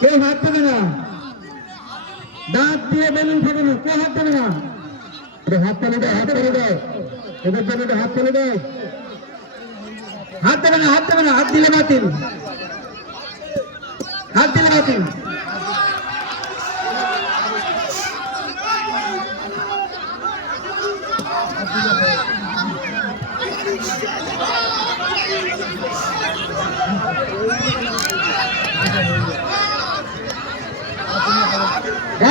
কেউ হাত দেবে না, দাঁত দিয়ে বেলুন ফাটানো, কেউ হাত দেবে না। হাত তালে দেয়, হাত তালে দেয়, এদের জন্য হাত তালে দেয়। হাত দেবে না, হাত দেবে না, হাত দিলে বাতিল, হাত দিলে বাতিল।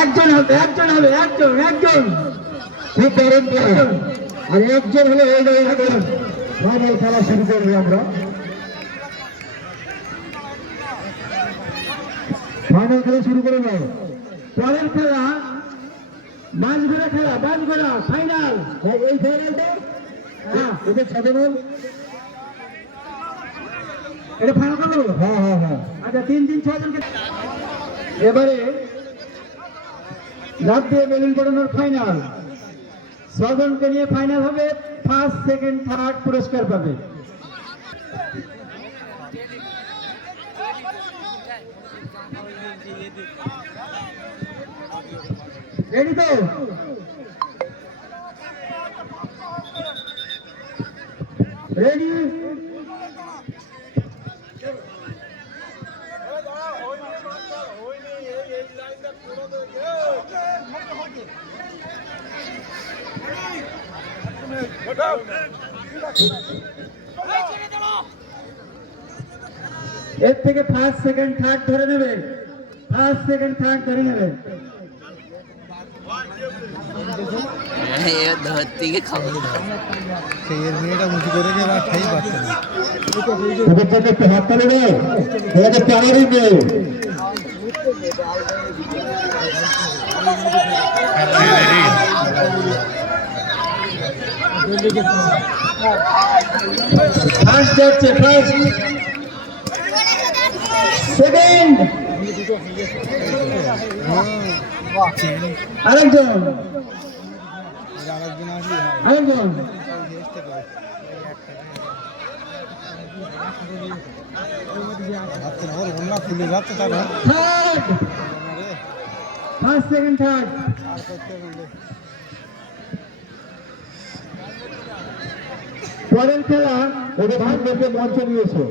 একজন হবে, একজন হবে, একজন একজন খুব দারুণ একজন, আর একজন হলে হয়ে যাবে। ফাইনাল খেলা শুরু করবো আমরা, ফাইনাল খেলা শুরু করে দাও। পরের খেলা বাঁশঘোড়া খেলা, বাঁশঘোড়া ফাইনাল। এই ফাইনালটা এটা সাধারণ, এটা ফাইনাল করবো। হ্যাঁ হ্যাঁ হ্যাঁ, আচ্ছা 3-3-6 জনকে এবারে লাভ দিয়ে বেলুন ফোটানোর ফাইনাল। 6 জনকে নিয়ে ফাইনাল হবে, ফার্স্ট সেকেন্ড থার্ড পুরস্কার পাবে। রেডি তো? রেডি? এর থেকে ফার্স্ট সেকেন্ড থার্ড ধরে নেবে, ফার্স্ট সেকেন্ড থার্ড ধরে নেবে। ধরতে গিয়ে খাবার মেয়েটা মুখি করে গিয়ে খাই পাচ্ছে না। হাত তালে নেই, ওদের ক্যামেরাই নেই। ফার্স্ট যাচ্ছে, ফার্স্ট সেকেন্ড আরেকজন, আরেকজন খুলে যাচ্ছে তার থার্ড, ফার্স্ট সেকেন্ড থার্ড। পরের খেলা ওদের ভাগ্যকে মঞ্চে নিয়েছে।